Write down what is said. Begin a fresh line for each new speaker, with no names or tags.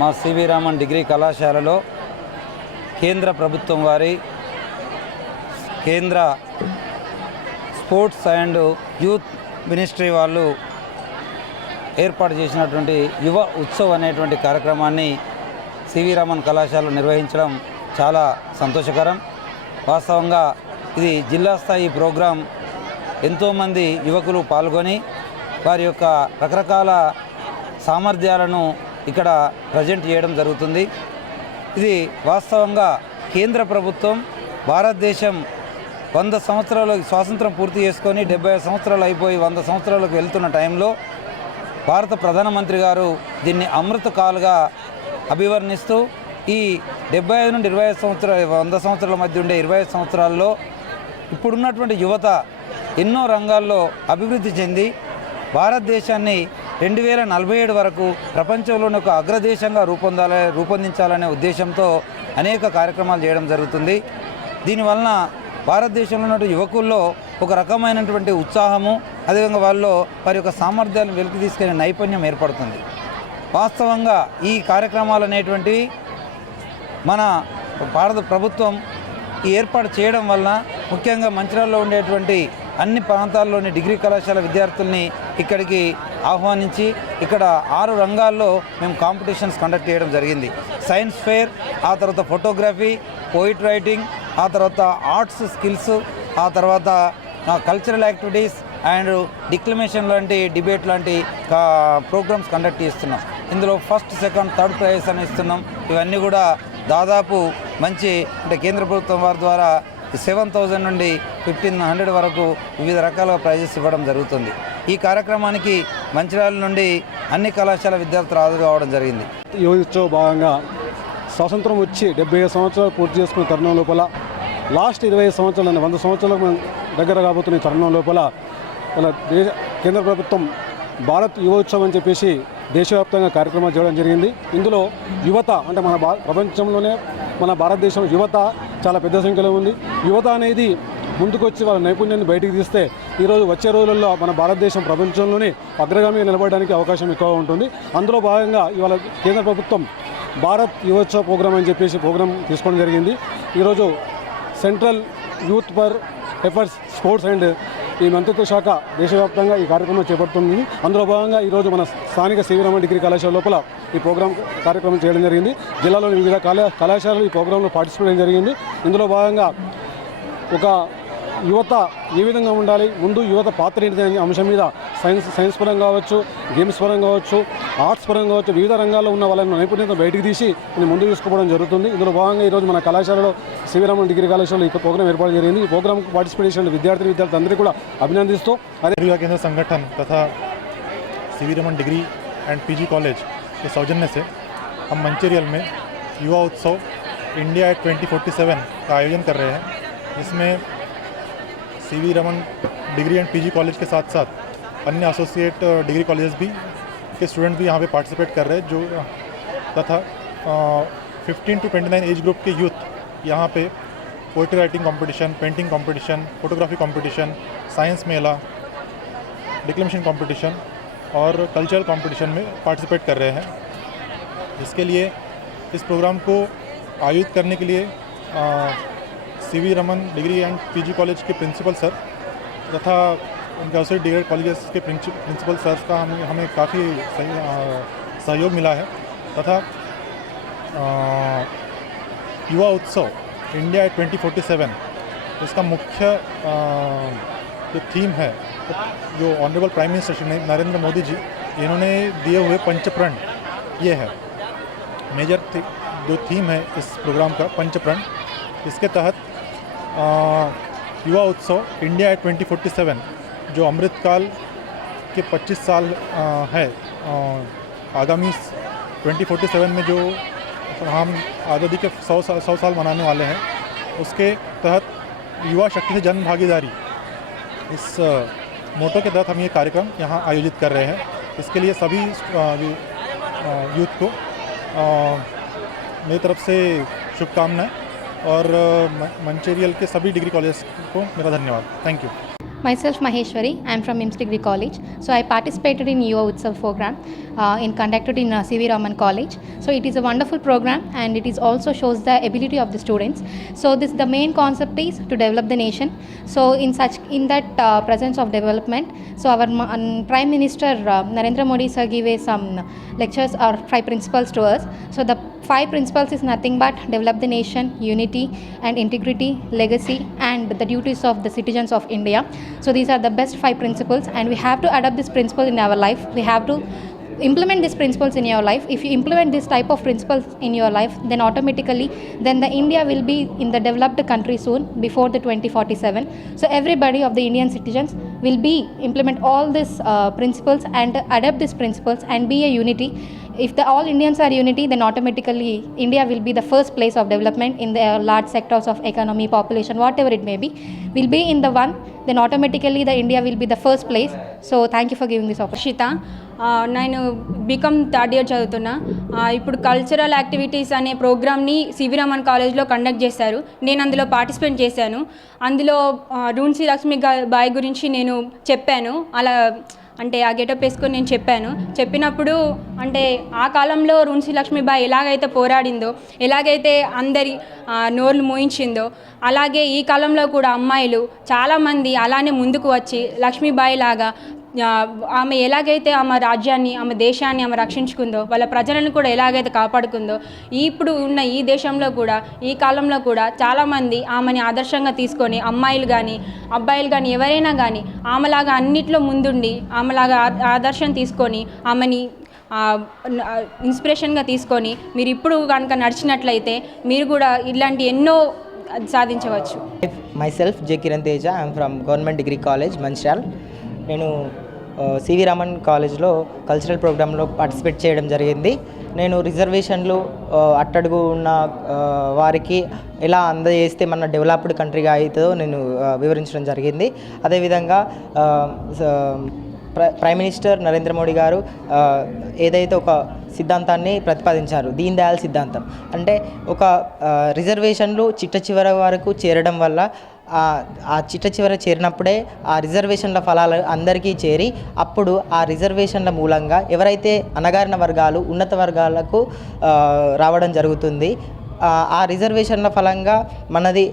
మా CV Raman degree కళాశాలలో కేంద్ర ప్రభుత్వం వారి కేంద్ర స్పోర్ట్స్ అండ్ యూత్ మినిస్ట్రీ వాళ్ళు ఏర్పాటు చేసినటువంటి యువ ఉత్సవ్ అనేటువంటి కార్యక్రమాన్ని సివి రామన్ కళాశాల నిర్వహించడం చాలా సంతోషకరం. వాస్తవంగా ఇది జిల్లా స్థాయి ప్రోగ్రాం. ఎంతోమంది యువకులు పాల్గొని వారి యొక్క రకరకాల సామర్థ్యాలను ఇక్కడ ప్రజెంట్ చేయడం జరుగుతుంది. ఇది వాస్తవంగా కేంద్ర ప్రభుత్వం భారతదేశం వంద సంవత్సరాలు స్వాతంత్రం పూర్తి చేసుకొని డెబ్బై సంవత్సరాలు అయిపోయి వంద సంవత్సరాలకు వెళ్తున్న టైంలో భారత ప్రధానమంత్రి గారు దీన్ని అమృత కాలుగా అభివర్ణిస్తూ ఈ డెబ్బై ఐదు నుండి ఇరవై ఐదు సంవత్సరాలు వంద సంవత్సరాల మధ్య ఉండే ఇరవై ఐదు సంవత్సరాల్లో ఇప్పుడున్నటువంటి యువత ఎన్నో రంగాల్లో అభివృద్ధి చెంది భారతదేశాన్ని రెండు వేల నలభై ఏడు వరకు ప్రపంచంలోని ఒక అగ్రదేశంగా రూపొందాల రూపొందించాలనే ఉద్దేశంతో అనేక కార్యక్రమాలు చేయడం జరుగుతుంది. దీనివలన భారతదేశంలో ఉన్న యువకుల్లో ఒక రకమైనటువంటి ఉత్సాహము అదేవిధంగా వాళ్ళు వారి యొక్క సామర్థ్యాలను వెలికి తీసుకెళ్ళే నైపుణ్యం ఏర్పడుతుంది. వాస్తవంగా ఈ కార్యక్రమాలు అనేటువంటివి మన భారత ప్రభుత్వం ఏర్పాటు చేయడం వలన ముఖ్యంగా మంచిర్యాలలో ఉండేటువంటి అన్ని ప్రాంతాల్లోని డిగ్రీ కళాశాల విద్యార్థుల్ని ఇక్కడికి ఆహ్వానించి ఇక్కడ ఆరు రంగాల్లో మేము కాంపిటీషన్స్ కండక్ట్ చేయడం జరిగింది. సైన్స్ ఫేర్ ఆ తర్వాత ఫోటోగ్రఫీ పోయిట్ రైటింగ్ ఆ తర్వాత ఆర్ట్స్ స్కిల్స్ ఆ తర్వాత కల్చరల్ యాక్టివిటీస్ అండ్ డిక్లమేషన్ లాంటి డిబేట్ లాంటి ప్రోగ్రామ్స్ కండక్ట్ చేస్తున్నాం. ఇందులో ఫస్ట్ సెకండ్ థర్డ్ ప్రైజ్ అని ఇస్తున్నాం. ఇవన్నీ కూడా దాదాపు మంచి అంటే కేంద్ర ప్రభుత్వం వారి ద్వారా సెవెన్ థౌజండ్ నుండి ఫిఫ్టీన్ హండ్రెడ్ వరకు వివిధ రకాల ప్రైజెస్ ఇవ్వడం జరుగుతుంది. ఈ కార్యక్రమానికి మంచిర్యాల నుండి అన్ని కళాశాల విద్యార్థులు హాజరు కావడం జరిగింది.
యువోత్సవ భాగంగా స్వాతంత్రం వచ్చి డెబ్బై ఐదు సంవత్సరాలు పూర్తి చేసుకున్న తరుణం లోపల లాస్ట్ ఇరవై ఐదు సంవత్సరాలు వంద సంవత్సరాలకు దగ్గర కాబోతున్న తరుణం లోపల ఇలా దేశ కేంద్ర ప్రభుత్వం భారత్ యువోత్సవం అని చెప్పేసి దేశవ్యాప్తంగా కార్యక్రమాలు చేయడం జరిగింది. ఇందులో యువత అంటే మన ప్రపంచంలోనే మన భారతదేశం యువత చాలా పెద్ద సంఖ్యలో ఉంది. యువత అనేది ముందుకొచ్చి వాళ్ళ నైపుణ్యాన్ని బయటికి తీస్తే ఈరోజు వచ్చే రోజులలో మన భారతదేశం ప్రపంచంలోనే అగ్రగామిగా నిలబడడానికి అవకాశం ఎక్కువ ఉంటుంది. అందులో భాగంగా ఇవాళ కేంద్ర ప్రభుత్వం భారత్ యువోత్సవ ప్రోగ్రామ్ అని చెప్పేసి ప్రోగ్రాం తీసుకోవడం జరిగింది. ఈరోజు central youth for efforts sports and ఈ మంత్రిత్వ శాఖ దేశవ్యాప్తంగా ఈ కార్యక్రమం చేపడుతుంది. అందులో భాగంగా ఈరోజు మన స్థానిక సివిరామ డిగ్రీ కళాశాల లోపల ఈ ప్రోగ్రాం కార్యక్రమం చేయడం జరిగింది. జిల్లాలోని వివిధ కళా కళాశాలలు ఈ ప్రోగ్రాంలో పార్టిసిపేట్ చేయడం జరిగింది. ఇందులో భాగంగా ఒక యువత ఏ విధంగా ఉండాలి? ముందు యువత పాత్ర ఏంటి అనే అంశం మీద సైన్స్ సైన్స్ పరంగా కావచ్చు గేమ్స్ పరంగా కావచ్చు ఆర్ట్స్ పరంగా కావచ్చు వివిధ రంగాల్లో ఉన్న వాళ్ళని నైపుణ్యత బయటికి తీసి దీన్ని ముందుకు తీసుకోవడం జరుగుతుంది ఇందులో భాగంగా ఈరోజు మన కళాశాలలో శివరామన్ డిగ్రీ కళాశాలలో ఈ ప్రోగ్రాం ఏర్పాటు జరిగింది ఈ ప్రోగ్రాంకు పార్టిసిపేట్ చేసిన విద్యార్థి విద్యార్థులు అందరికీ కూడా అభినందిస్తూ అదే
युवा केंद्र संगठन तथा C Raman degree and PG college के सौजन्य से हम मंचेरियल में युवा उत्सव इंडिया एट 2047 का आयोजन कर रहे हैं जिसमें C V Raman degree and PG college के साथ साथ अन्य एसोसिएट डिग्री कॉलेजेस भी, के स्टूडेंट भी यहाँ पे पार्टिसिपेट कर रहे हैं, जो तथा fifteen to twenty nine age group के यूथ यहाँ पे poetry writing competition painting competition photography competition science मेला डिक्लेमेशन कंपटीशन और कल्चरल कंपटीशन में पार्टिसिपेट कर रहे हैं। इसके लिए इस प्रोग्राम को आयोजित करने के लिए C V Raman degree and PG college के प्रिंसिपल सर तथा उनके अवसर डिग्री कॉलेजेस के प्रिंसिपल सर का हमें हमें काफ़ी सहयोग मिला है। तथा युवा उत्सव इंडिया ट्वेंटी फोर्टी सेवन इसका मुख्य जो थीम है जो honourable prime minister Shri Narendra Modi ji इन्होंने दिए हुए पंचप्रण ये है। मेजर थी, जो थीम है इस प्रोग्राम का पंचप्रण इसके तहत युवा उत्सव इंडिया ट्वेंटी फोर्टी सेवन जो अमृतकाल के 25 साल है आगामी 2047 में जो हम आज़ादी के 100 साल 100 साल मनाने वाले हैं, उसके तहत युवा शक्ति से जन भागीदारी, इस मोटो के तहत हम ये कार्यक्रम यहाँ आयोजित कर रहे हैं। इसके लिए सभी यूथ को मेरी तरफ़ से शुभकामनाएँ और मंचेरियल के सभी डिग्री कॉलेज को मेरा धन्यवाद। Thank you.
Myself Maheshwari, I am from IMS Degree College. So I participated in Yuva Utsav program uh, in conducted in uh, CV Raman College. So it is a wonderful program and it is also shows the ability of the students. So this the main concept is to develop the nation. So in such in that uh, presence of development, so our um, Prime Minister uh, Narendra Modi sir gave some lectures or five principles to us. So the five principles is nothing but develop the nation, unity and integrity, legacy and the duties of the citizens of India. So these are the best five principles and we have to adopt this principle in our life. We have to implement these principles in your life. If you implement this type of principles in your life then automatically then the india will be in the developed country soon before the 2047 so everybody of the indian citizens will be implement all these uh, principles and adapt these principles and be a unity. If the all indians are unity then automatically india will be the first place of development in the large sectors of economy population whatever it may be will be in the one then automatically the india will be the first place so thank you for giving this opportunity.
Uh, నేను BCom third year చదువుతున్నా. Uh, ఇప్పుడు cultural activities అనే ప్రోగ్రామ్ని CV Raman కాలేజ్లో conduct చేశారు. నేను అందులో participate చేశాను. అందులో రూన్సీ లక్ష్మి బాయ్ గురించి నేను చెప్పాను. అలా అంటే ఆ గెటప్ వేసుకొని నేను చెప్పాను. చెప్పినప్పుడు అంటే ఆ కాలంలో రున్సి లక్ష్మీబాయి ఎలాగైతే పోరాడిందో ఎలాగైతే అందరి ఆ, నోర్లు మోయించిందో అలాగే ఈ కాలంలో కూడా అమ్మాయిలు చాలామంది అలానే ముందుకు వచ్చి లక్ష్మీబాయి లాగా ఆమె ఎలాగైతే ఆమె రాజ్యాన్ని ఆమె దేశాన్ని ఆమె రక్షించుకుందో వాళ్ళ ప్రజలను కూడా ఎలాగైతే కాపాడుకుందో ఇప్పుడు ఉన్న ఈ దేశంలో కూడా ఈ కాలంలో కూడా చాలామంది ఆమెని ఆదర్శంగా తీసుకొని అమ్మాయిలు కానీ అబ్బాయిలు కానీ ఎవరైనా కానీ ఆమెలాగా అన్నిట్లో ముందుండి ఆమెలాగా ఆదర్శం తీసుకొని ఆమెని ఇన్స్పిరేషన్గా తీసుకొని మీరు ఇప్పుడు కనుక నడిచినట్లయితే మీరు కూడా ఇలాంటి ఎన్నో సాధించవచ్చు.
Myself J Kiran Teja I'm from government degree college Mancherial నేను సివి రామన్ కాలేజ్లో కల్చరల్ ప్రోగ్రాంలో పార్టిసిపేట్ చేయడం జరిగింది. నేను రిజర్వేషన్లు అట్టడుగు ఉన్న వారికి ఎలా అందజేస్తే మన డెవలప్డ్ కంట్రీగా అవుతుందో నేను వివరించడం జరిగింది. అదేవిధంగా ప్ర- ప్రైమ్ మినిస్టర్ నరేంద్ర మోడీ గారు ఏదైతే ఒక సిద్ధాంతాన్ని ప్రతిపాదించారు దీన్ దయాల్ సిద్ధాంతం. అంటే ఒక రిజర్వేషన్లు చిట్ట చివరి వరకు చేరడం వల్ల ఆ చిట్ట చివర చేరినప్పుడే ఆ రిజర్వేషన్ల ఫలాలు అందరికీ చేరి అప్పుడు ఆ రిజర్వేషన్ల మూలంగా ఎవరైతే అణగారిన వర్గాలు ఉన్నత వర్గాలకు రావడం జరుగుతుంది. ఆ, రిజర్వేషన్ల ఫలంగా మనది